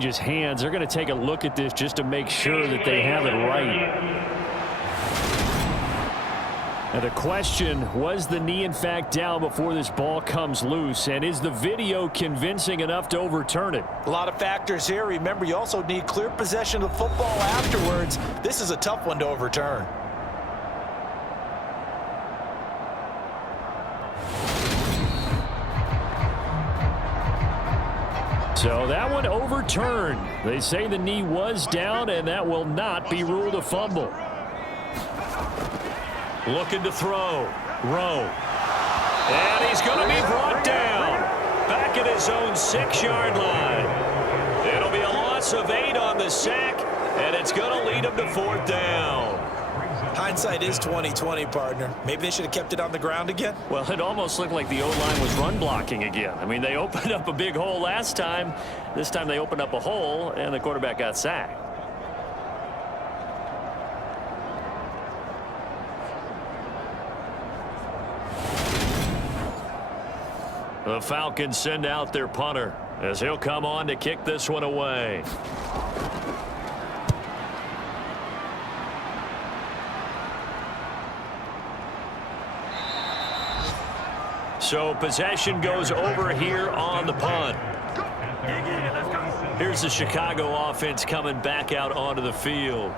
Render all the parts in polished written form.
His hands. They're going to take a look at this just to make sure that they have it right. And the question, was the knee in fact down before this ball comes loose? And is the video convincing enough to overturn it? A lot of factors here. Remember, you also need clear possession of the football afterwards. This is a tough one to overturn. So that one overturned. They say the knee was down, and that will not be ruled a fumble. Looking to throw. Rowe. And he's going to be brought down. Back at his own 6-yard line. It'll be a loss of 8 on the sack, and it's going to lead him to 4th down. Hindsight is 20/20, partner. Maybe they should have kept it on the ground again. Well, it almost looked like the O-line was run blocking again. I mean, they opened up a big hole last time. This time they opened up a hole, and the quarterback got sacked. The Falcons send out their punter as he'll come on to kick this one away. So possession goes over here on the punt. Here's the Chicago offense coming back out onto the field.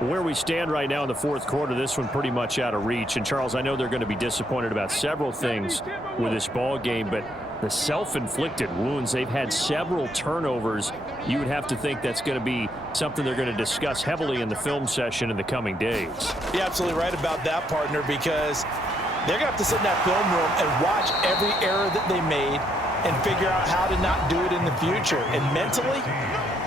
Where we stand right now in the 4th quarter, this one pretty much out of reach. And, Charles, I know they're going to be disappointed about several things with this ball game, but the self-inflicted wounds, they've had several turnovers. You would have to think that's going to be something they're going to discuss heavily in the film session in the coming days. You're absolutely right about that, partner, because they're going to have to sit in that film room and watch every error that they made and figure out how to not do it in the future. And mentally,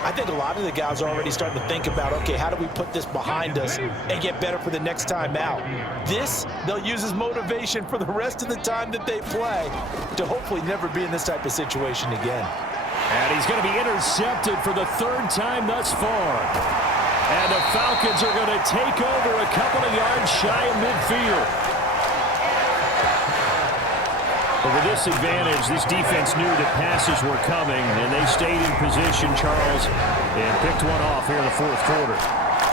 I think a lot of the guys are already starting to think about, okay, how do we put this behind us and get better for the next time out? This, they'll use as motivation for the rest of the time that they play to hopefully never be in this type of situation again. And he's going to be intercepted for the 3rd time thus far. And the Falcons are going to take over a couple of yards shy of midfield. With this advantage, this defense knew that passes were coming, and they stayed in position, Charles, and picked one off here in the 4th quarter.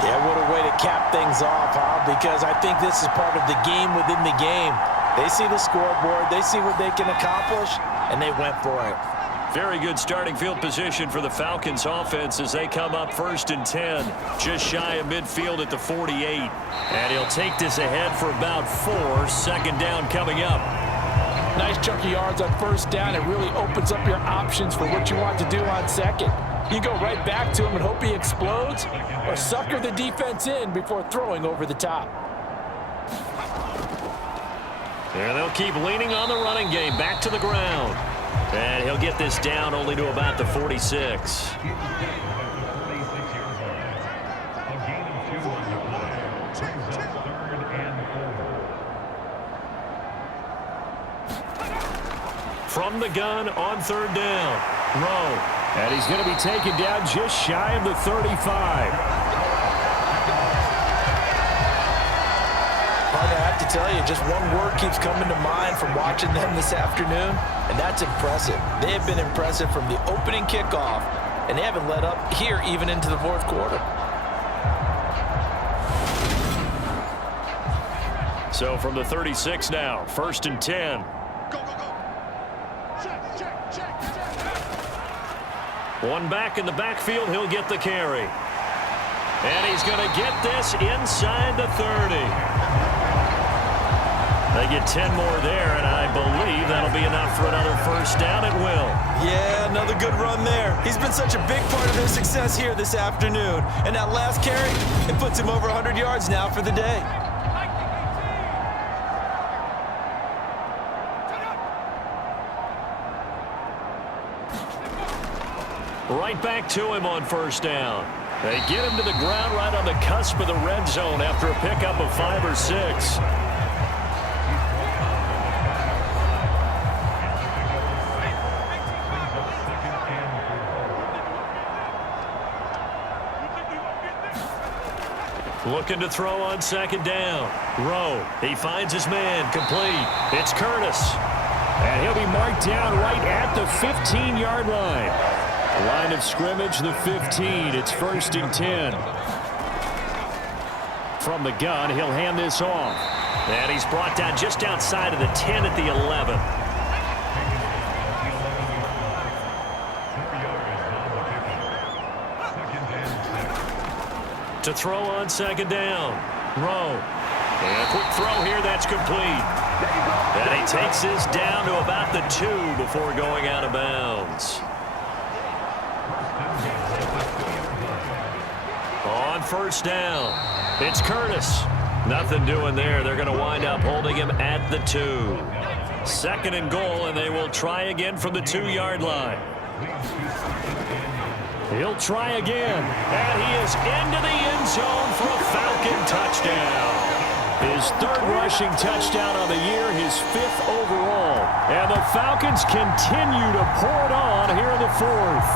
Yeah, what a way to cap things off, huh? Because I think this is part of the game within the game. They see the scoreboard, they see what they can accomplish, and they went for it. Very good starting field position for the Falcons offense as they come up 1st and 10, just shy of midfield at the 48. And he'll take this ahead for about 4, 2nd down coming up. Nice chunk of yards on 1st down. It really opens up your options for what you want to do on 2nd. You go right back to him and hope he explodes, or sucker the defense in before throwing over the top. And they'll keep leaning on the running game back to the ground. And he'll get this down only to about the 46. From the gun on 3rd down. Rowe. And he's going to be taken down just shy of the 35. Partner, I have to tell you, just one word keeps coming to mind from watching them this afternoon, and that's impressive. They have been impressive from the opening kickoff, and they haven't let up here even into the 4th quarter. So from the 36 now, 1st and 10. One back in the backfield, he'll get the carry. And he's going to get this inside the 30. They get 10 more there, and I believe that'll be enough for another 1st down. It will. Yeah, another good run there. He's been such a big part of their success here this afternoon. And that last carry, it puts him over 100 yards now for the day. Right back to him on 1st down. They get him to the ground right on the cusp of the red zone after a pickup of 5 or 6. Looking to throw on 2nd down. Rowe, he finds his man, complete. It's Curtis. And he'll be marked down right at the 15-yard line. Line of scrimmage, the 15. It's 1st and 10. From the gun, he'll hand this off. And he's brought down just outside of the 10 at the 11. To throw on 2nd down. Rowe. And a quick throw here, that's complete. And he takes this down to about the 2 before going out of bounds. On 1st down, it's Curtis. Nothing doing there. They're going to wind up holding him at the 2. 2nd and goal, and they will try again from the 2-yard line. He'll try again, and he is into the end zone for a Falcon touchdown. His 3rd rushing touchdown of the year, his 5th overall. And the Falcons continue to pour it on here in the 4th.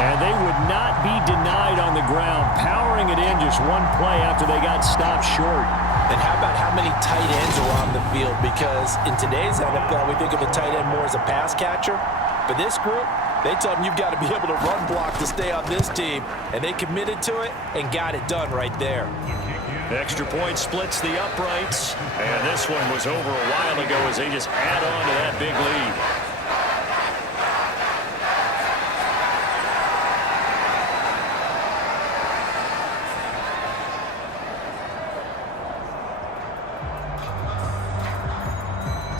And they would not be denied on the ground, powering it in just one play after they got stopped short. And how about how many tight ends are on the field? Because in today's NFL, we think of a tight end more as a pass catcher. For this group, they tell them you've got to be able to run block to stay on this team. And they committed to it and got it done right there. Extra point splits the uprights. And this one was over a while ago as they just add on to that big lead.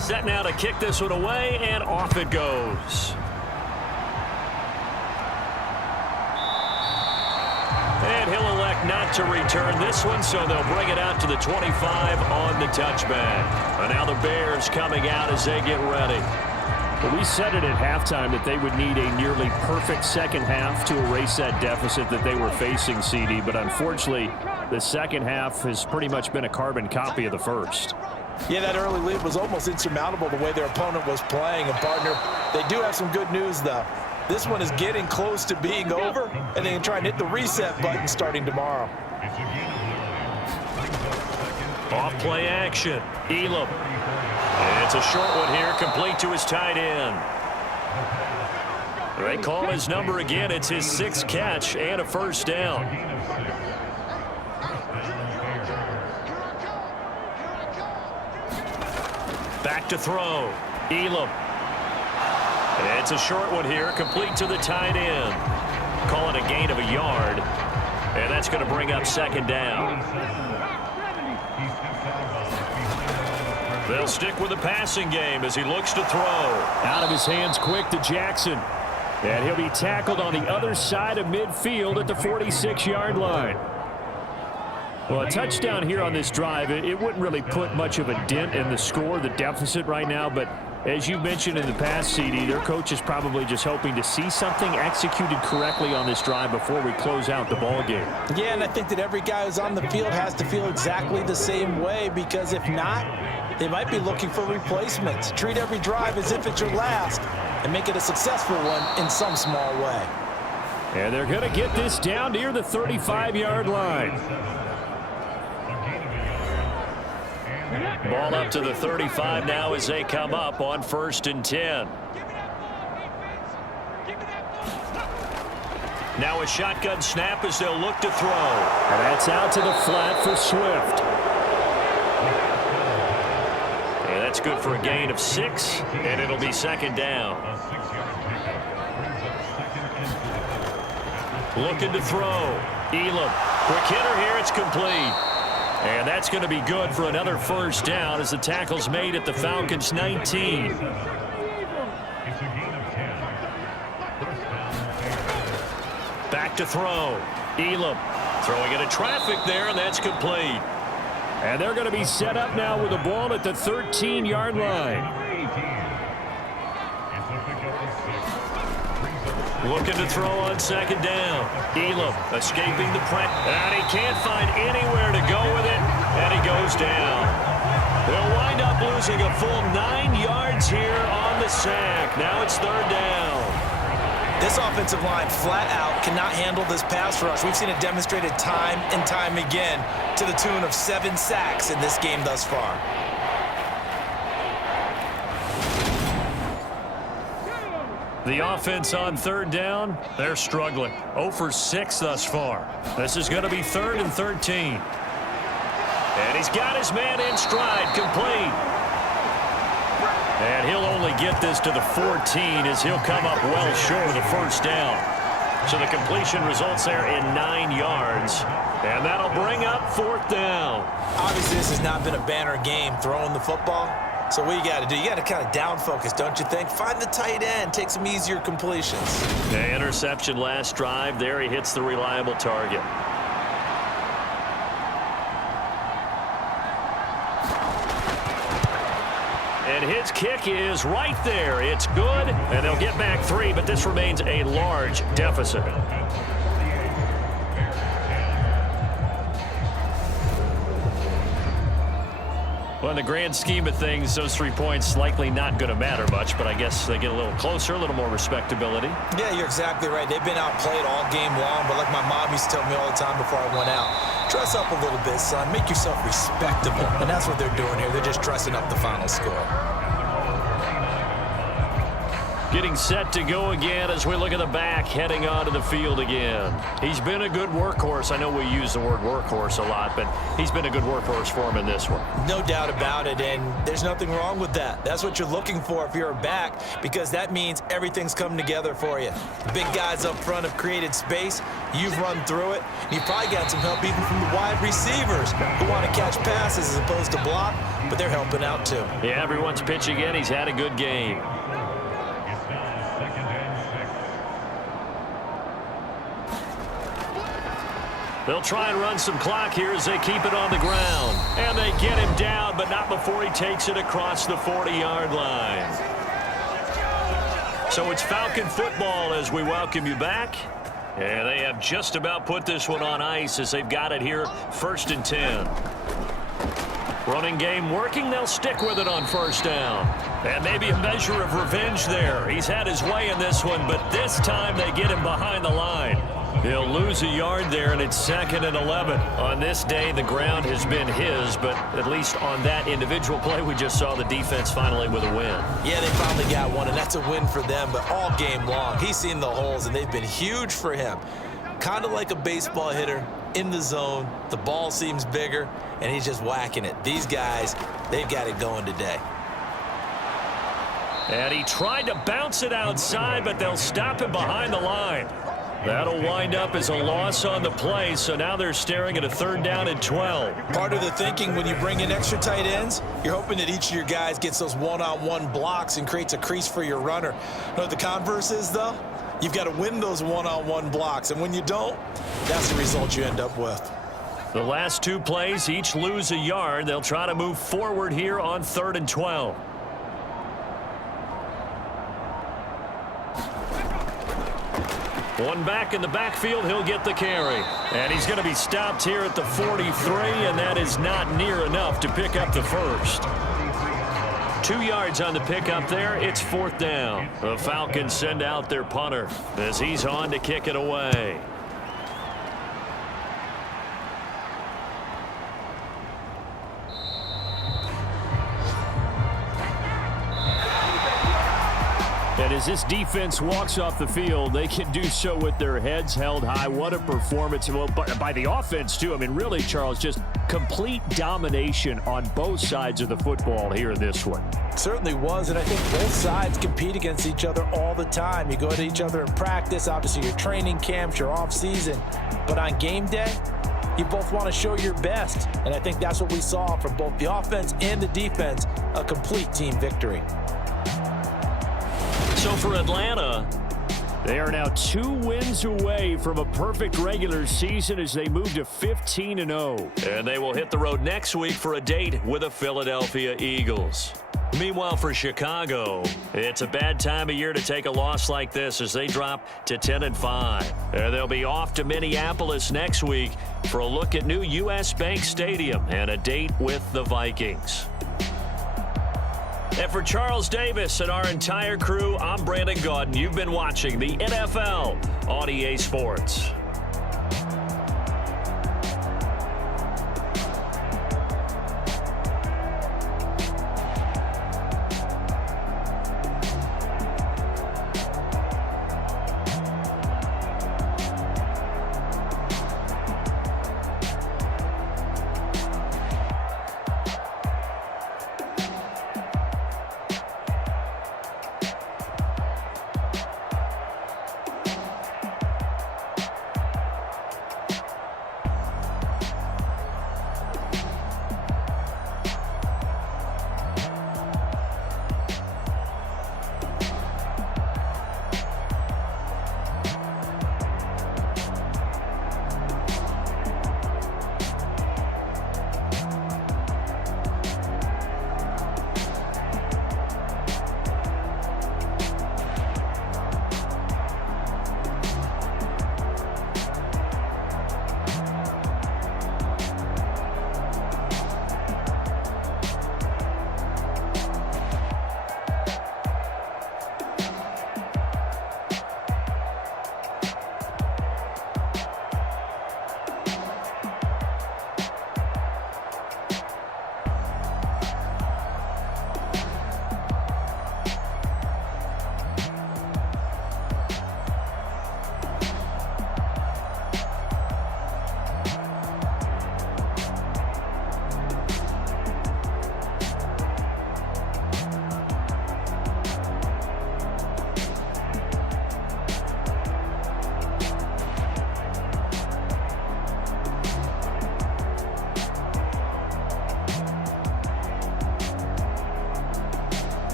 Set now to kick this one away, and off it goes. And he'll elect not to return this one, so they'll bring it out to the 25 on the touchback. And now the Bears coming out as they get ready. Well, we said it at halftime that they would need a nearly perfect second half to erase that deficit that they were facing, CD. But unfortunately, the second half has pretty much been a carbon copy of the first. Yeah, that early lead was almost insurmountable the way their opponent was playing. And, partner, they do have some good news, though. This one is getting close to being over, and they can try and hit the reset button starting tomorrow. Off play action. Elam. And it's a short one here, complete to his tight end. They call his number again. It's his 6th catch and a 1st down. Back to throw. Elam. It's a short one here, complete to the tight end. Call it a gain of a yard. And that's going to bring up 2nd down. They'll stick with the passing game as he looks to throw. Out of his hands quick to Jackson. And he'll be tackled on the other side of midfield at the 46-yard line. Well, a touchdown here on this drive, it wouldn't really put much of a dent in the score, the deficit right now, but as you mentioned in the past, CD, their coach is probably just hoping to see something executed correctly on this drive before we close out the ball game. Yeah, and I think that every guy who's on the field has to feel exactly the same way, because if not, they might be looking for replacements. Treat every drive as if it's your last and make it a successful one in some small way. And they're going to get this down near the 35-yard line. Ball up to the 35 now as they come up on 1st and 10. Now a shotgun snap as they'll look to throw. And that's out to the flat for Swift. And that's good for a gain of 6, and it'll be 2nd down. Looking to throw. Elam. Quick hitter here, it's complete. And that's going to be good for another 1st down as the tackle's made at the Falcons' 19. Back to throw. Elam throwing into traffic there, and that's complete. And they're going to be set up now with the ball at the 13-yard line. Looking to throw on 2nd down. Elam escaping the press. And he can't find anywhere to go with it. And he goes down. They'll wind up losing a full 9 yards here on the sack. Now it's 3rd down. This offensive line flat out cannot handle this pass rush. We've seen it demonstrated time and time again to the tune of 7 sacks in this game thus far. The offense on third down, they're struggling. 0 for 6 thus far. This is going to be 3rd and 13. And he's got his man in stride, complete. And he'll only get this to the 14 as he'll come up well short of the first down. So the completion results there in 9 yards. And that'll bring up 4th down. Obviously, this has not been a banner game throwing the football. So what you got to do, you got to kind of down focus, don't you think? Find the tight end, take some easier completions. The interception last drive. There he hits the reliable target. And his kick is right there. It's good, and they'll get back 3, but this remains a large deficit. Well, in the grand scheme of things, those 3 points likely not going to matter much, but I guess they get a little closer, a little more respectability. Yeah, you're exactly right. They've been outplayed all game long, but like my mom used to tell me all the time before I went out, dress up a little bit, son. Make yourself respectable. And that's what they're doing here. They're just dressing up the final score. Getting set to go again as we look at the back, heading onto the field again. He's been a good workhorse. I know we use the word workhorse a lot, but he's been a good workhorse for him in this one. No doubt about it, and there's nothing wrong with that. That's what you're looking for if you're a back, because that means everything's coming together for you. The big guys up front have created space. You've run through it. And you've probably got some help even from the wide receivers who want to catch passes as opposed to block, but they're helping out too. Yeah, everyone's pitching in. He's had a good game. They'll try and run some clock here as they keep it on the ground. And they get him down, but not before he takes it across the 40-yard line. So it's Falcon football as we welcome you back. And they have just about put this one on ice as they've got it here, 1st and 10. Running game working. They'll stick with it on 1st down. And maybe a measure of revenge there. He's had his way in this one, but this time they get him behind the line. He'll lose a yard there, and it's 2nd and 11. On this day, the ground has been his, but at least on that individual play, we just saw the defense finally with a win. Yeah, they finally got one, and that's a win for them, but all game long, he's seen the holes, and they've been huge for him. Kind of like a baseball hitter in the zone. The ball seems bigger, and he's just whacking it. These guys, they've got it going today. And he tried to bounce it outside, but they'll stop him behind the line. That'll wind up as a loss on the play, so now they're staring at a 3rd down and 12. Part of the thinking when you bring in extra tight ends, you're hoping that each of your guys gets those one-on-one blocks and creates a crease for your runner. You know what the converse is, though? You've got to win those one-on-one blocks, and when you don't, that's the result you end up with. The last 2 plays, each lose a yard. They'll try to move forward here on 3rd and 12. One back in the backfield, he'll get the carry. And he's going to be stopped here at the 43, and that is not near enough to pick up the first. 2 yards on the pickup there. It's 4th down. The Falcons send out their punter as he's on to kick it away. And as this defense walks off the field, they can do so with their heads held high. What a performance. Well, by the offense, too. I mean, really, Charles, just complete domination on both sides of the football here in this one. Certainly was, and I think both sides compete against each other all the time. You go to each other in practice, obviously your training camps, your off-season. But on game day, you both want to show your best. And I think that's what we saw from both the offense and the defense, a complete team victory. So for Atlanta, they are now 2 wins away from a perfect regular season as they move to 15-0. And they will hit the road next week for a date with the Philadelphia Eagles. Meanwhile, for Chicago, it's a bad time of year to take a loss like this as they drop to 10-5. And they'll be off to Minneapolis next week for a look at new U.S. Bank Stadium and a date with the Vikings. And for Charles Davis and our entire crew, I'm Brandon Gaudin. You've been watching the NFL on EA Sports.